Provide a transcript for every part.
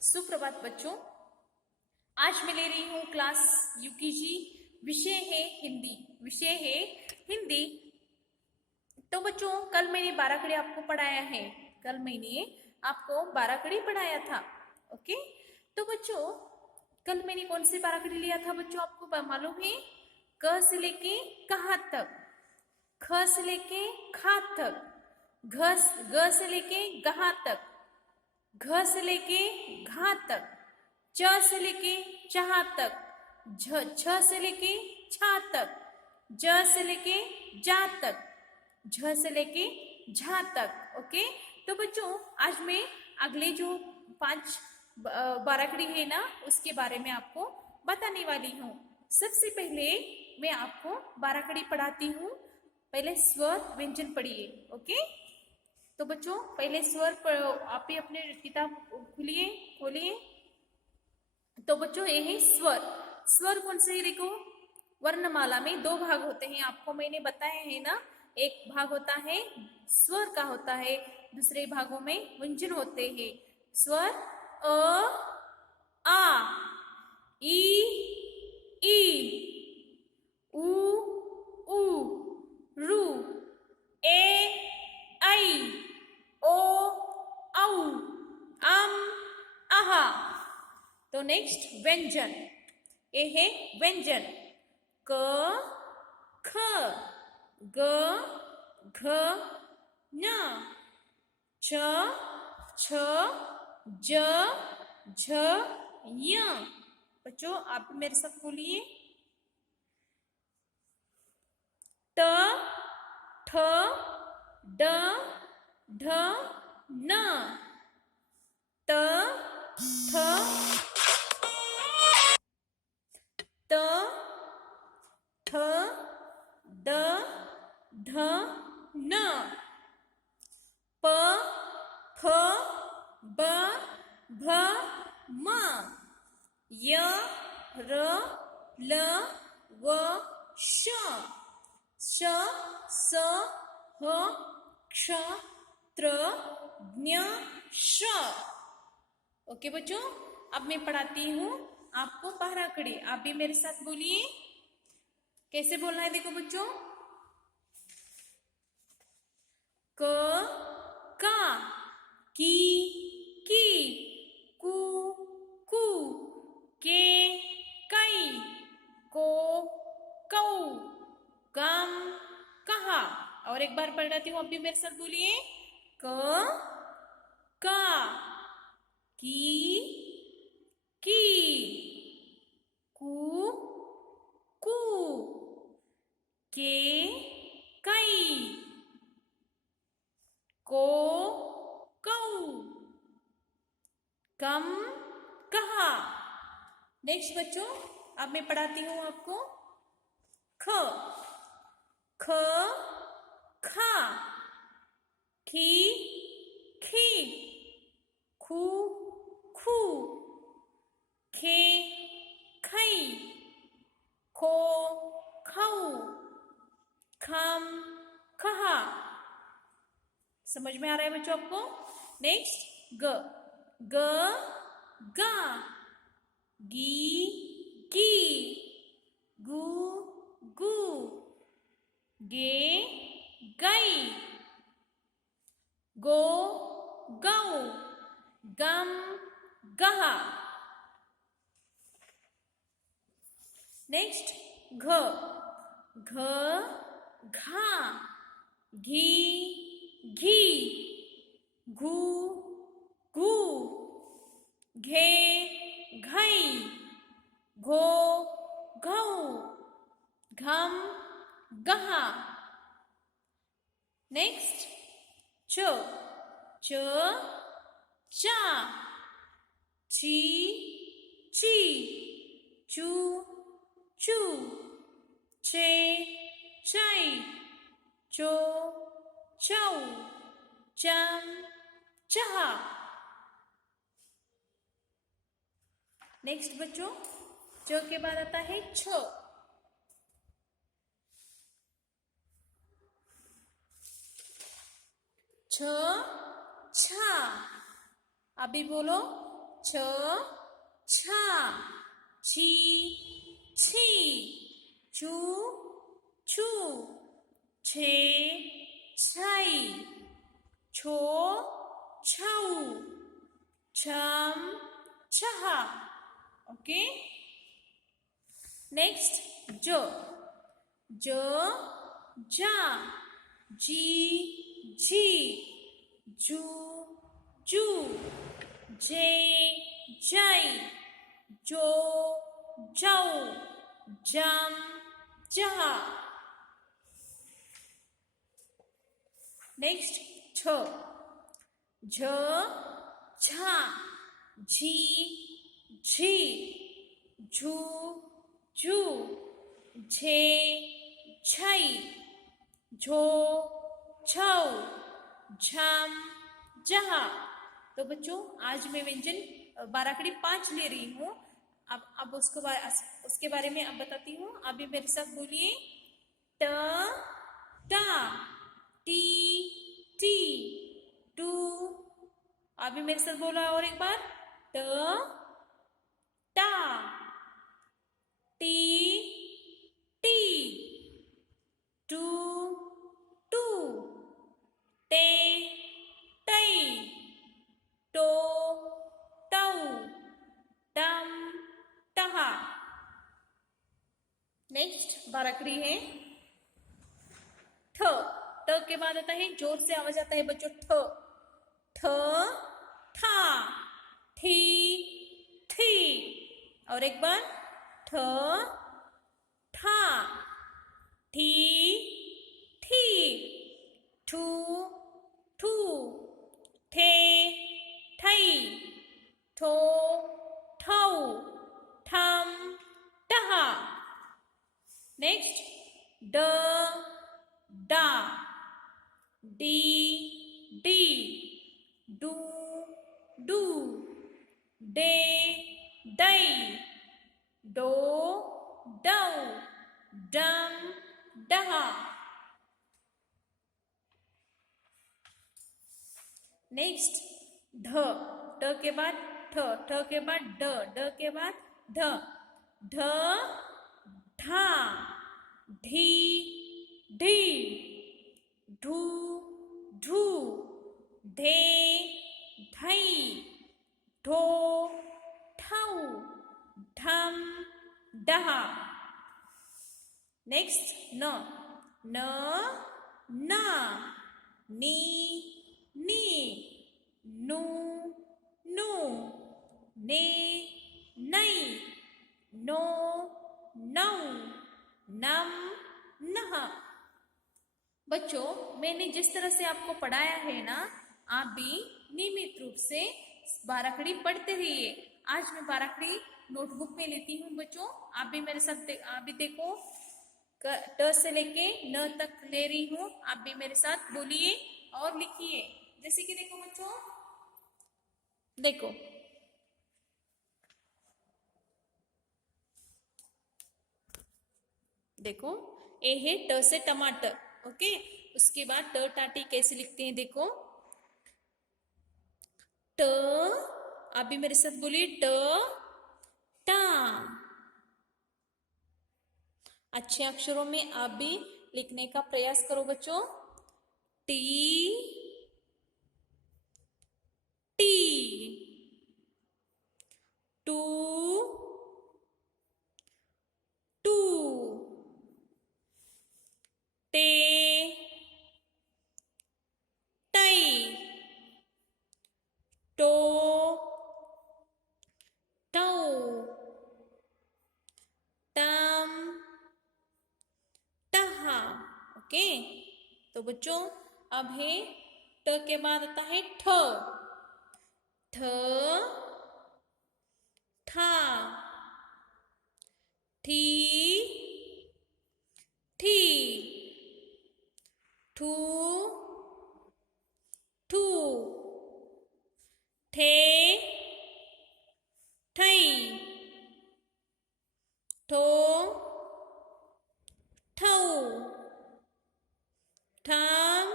सुप्रभात बच्चों। आज मैं ले रही हूँ क्लास यूकेजी। विषय है हिंदी। तो बच्चों, कल मैंने बाराखड़ी आपको पढ़ाया है। था। ओके। तो बच्चों, कल मैंने कौन सी बाराखड़ी लिया था बच्चों, आपको मालूम है? क से लेके कहाँ तक, ख से लेके खा तक, ग से लेके गहा तक, घ से लेके घा तक, च से लेके चहा तक, छ से लेके छा तक, ज से लेके जा तक, झ से लेके झा तक। ओके। तो बच्चों, आज मैं अगले जो 5 बाराखड़ी है ना, उसके बारे में आपको बताने वाली हूँ। सबसे पहले मैं आपको बाराखड़ी पढ़ाती हूँ। पहले स्वर व्यंजन पढ़िए। ओके। तो बच्चों, पहले स्वर आप ही अपने किताब खोलिए। तो बच्चों, ये है स्वर। स्वर कौन से है? देखो, वर्णमाला में 2 भाग होते हैं, आपको मैंने बताया है ना। एक भाग होता है स्वर का होता है, दूसरे भागों में व्यंजन होते हैं। स्वर अ, आ, ई, ई, उ, ऊ, रू, ए, आई, ओ, औ, अम, आहा। तो नेक्स्ट व्यंजन, ये है व्यंजन। क, ख, ग, घ, ञ, छ, छ, ज, झ, ञ। बच्चों, आप मेरे साथ बोलिए। ट, ठ, ड, ढ, न, त, थ, त, थ, द, ध, न, प, फ, ब, भ, म, य, र, ल, व, श, श, स, ह, क्ष, त्र, ज्ञ, श। ओके बच्चों, अब मैं पढ़ाती हूँ आपको बाराखड़ी। आप भी मेरे साथ बोलिए। कैसे बोलना है? देखो बच्चों, क, का, की, कु, कु, के, कई, को, कौ, कम, कहा। और एक बार पढ़ाती हूँ, आप भी मेरे साथ बोलिए। क, का, की, कु, कु, के, कई, को, कौ, कम, कहा। नेक्स्ट बच्चों, अब मैं पढ़ाती हूँ आपको। ख, ख, खा, खी, खी, खू, खू, खे, खई, खो, खऊ, खम, खहा। समझ में आ रहा है बच्चों आपको? नेक्स्ट ग, ग, गा, गी, गी, गु, गु, गे, गई, गो, गौ, गम, गहा। नेक्स्ट घ, घ, घा, घी, घी, घू, घू, घे, घई, घो, घऊ, घम, गहा। नेक्स्ट च, च, चा, ची, ची, चू, चू, चे, चै, चो, चौ, चम, चहा। नेक्स्ट बच्चों, च के बाद आता है छ, छ, छा। अभी बोलो, छ छा छी छी छू छू छे छाई छो छाऊ छम छहा ओके नेक्स्ट जो ज जा जी जी जू जू जे जाई जो जाऊ जम जहा नेक्स्ट छ झ झा झी झी झू झू झे झई झो झौ झम जहा तो बच्चों आज मैं व्यंजन बाराखड़ी 5 ले रही हूँ अब उसके बारे में अब बताती हूँ आप भी मेरे साथ बोलिए ट टा टी टी टू आप भी मेरे साथ बोला और एक बार ट टा टी टी टू टू टे टई टो टऊ टम टहा नेक्स्ट बाराखड़ी है ठ ट के बाद आता है जोर से आवाज आता है बच्चों ठ ठ ठा ठी थी और एक बार ठ ठा ठी थी ठू ठू ठे ठई ठो ठौ ठम टहा नेक्स्ट ड डा डी डी डू डू डे डई डो डौ डम डहा नेक्स्ट ढ ढ के बाद ठ ठ के बाद ड ड के बाद ढ ढ ढा ढी ढी ढू ढू ढे ढई ढो ठौ ढम डहा नेक्स्ट न न ना नी नी नू नू ने नई नो नौ नम नह बच्चों मैंने जिस तरह से आपको पढ़ाया है ना आप भी नियमित रूप से बाराखड़ी पढ़ते रहिए आज मैं बाराखड़ी नोटबुक में लेती हूँ बच्चों आप भी मेरे साथ आप भी देखो ट से लेके न तक ले रही हूँ आप भी मेरे साथ बोलिए और लिखिए जैसे कि देखो बच्चों देखो देखो ए है ट से टमाटर ओके उसके बाद ट टाटी कैसे लिखते हैं देखो ट आप भी मेरे साथ बोलिए ट टा अच्छे अक्षरों में आप भी लिखने का प्रयास करो बच्चों टी टी टू टू टे टई टो टौ टम टहा ओके तो बच्चों अब है ट के बाद आता है ठ ठ ठा ठी ठी ठू ठू ठे ठई ठो ठौ ठम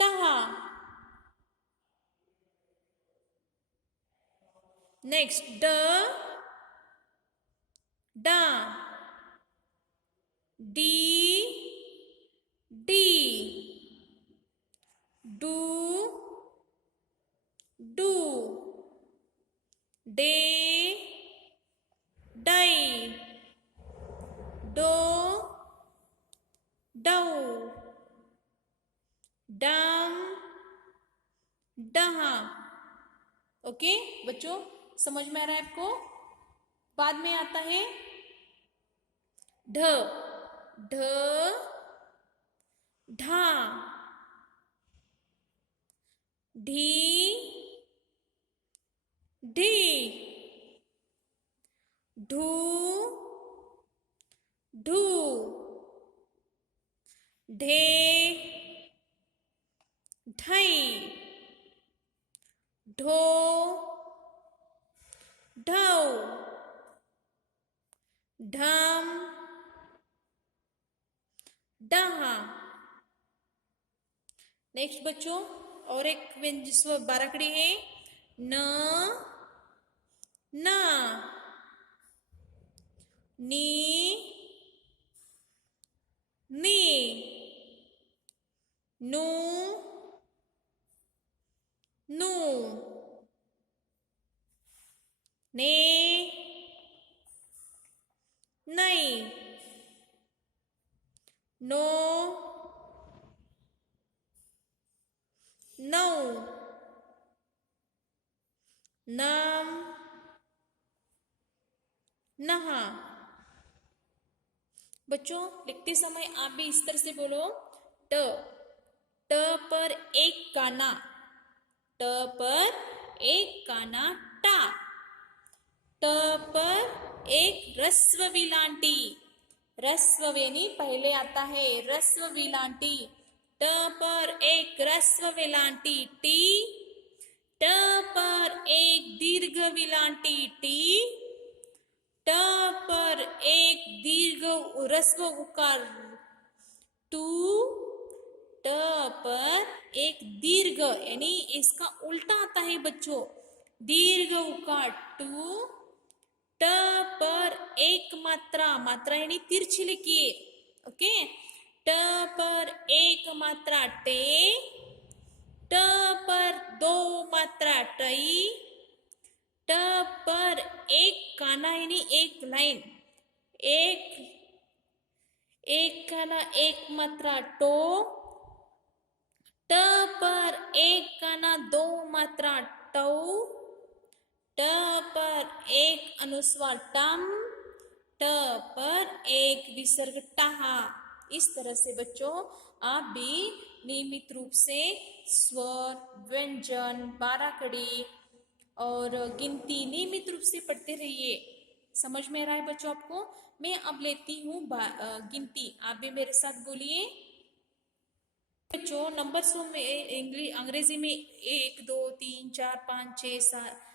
टहा नेक्स्ट ड, डा, डी, डी, डू, डू, डे, डई, डो, डऊ, डम, डहा। ओके बच्चों, समझ में आ रहा है आपको? बाद में आता है ढ, ढ, ढा, ढी, ढी, ढू, ढू, ढे, ढई, ढो, ढऊ, ढम, डहा। नेक्स्ट बच्चों, और एक व्यंजस्व बाराखड़ी है न, ना, नी, नी, नू, नू, ने, नई, नो, नौ, नम, नहा। बच्चों लिखते समय आप भी इस तरह से बोलो ट, ट पर एक काना, ट पर एक काना टा, ट पर एक रस्व विलांटी, रस्व यानी पहले आता है रस्व विलांटी, ट पर एक रस्व विलांटी टी, ट पर एक दीर्घ विलांटी टी, ट पर एक दीर्घ रस्व उकार टू, ट पर एक दीर्घ यानी इसका उल्टा आता है बच्चों, दीर्घ उकार टू, ट पर एक मात्रा, मात्रा यानी तिरछी लिखिए। ओके, ट पर एक मात्रा टे, ट पर दो मात्रा टई, ट पर एक काना यानी एक लाइन, एक काना एक मात्रा टो, ट पर एक काना दो मात्रा टऊ, ट पर एक अनुस्वार टम, ट पर एक विसर्ग टहा। इस तरह से बच्चों आप भी नियमित रूप से स्वर, व्यंजन, बाराखड़ी और गिनती नियमित रूप से पढ़ते रहिए। समझ में आ रहा है बच्चों आपको? मैं अब लेती हूँ गिनती, आप भी मेरे साथ बोलिए। बच्चों नंबर्स में इंग्लिश अंग्रेजी में 1 2 3 4 5 6 7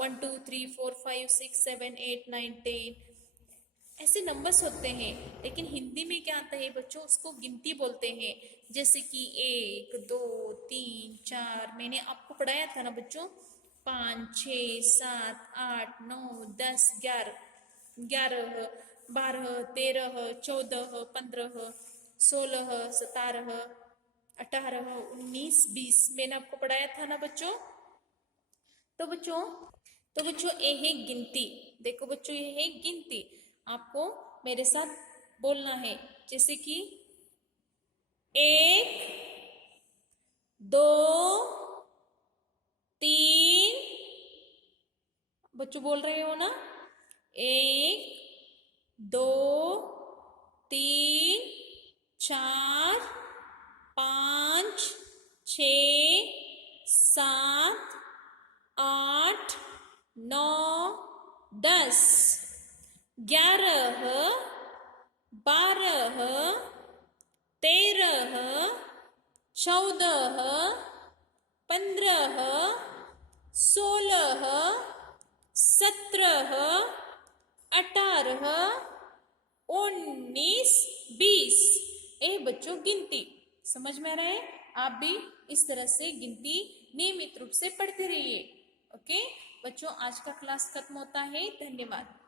1 2 3 4 5 6 7 8 9 10 ऐसे नंबर्स होते हैं, लेकिन हिंदी में क्या आता है बच्चों, उसको गिनती बोलते हैं। जैसे कि 1 2 3 4, मैंने आपको पढ़ाया था ना बच्चों, 5 6 7 8 9 10 11 11 12 13 14 15 16 17 18 19 20, मैंने आपको पढ़ाया था ना बच्चों। तो बच्चों ये है गिनती। देखो बच्चों ये है गिनती, आपको मेरे साथ बोलना है। जैसे कि 1 2 3, बच्चों बोल रहे हो ना, 1 2 3 4 5 6 7 8 9 10 11 12 13 14 15 16 17 18 19 20। ए बच्चों गिनती समझ में आ रहा है? आप भी इस तरह से गिनती नियमित रूप से पढ़ते रहिए। ओके, बच्चों आज का क्लास खत्म होता है। धन्यवाद।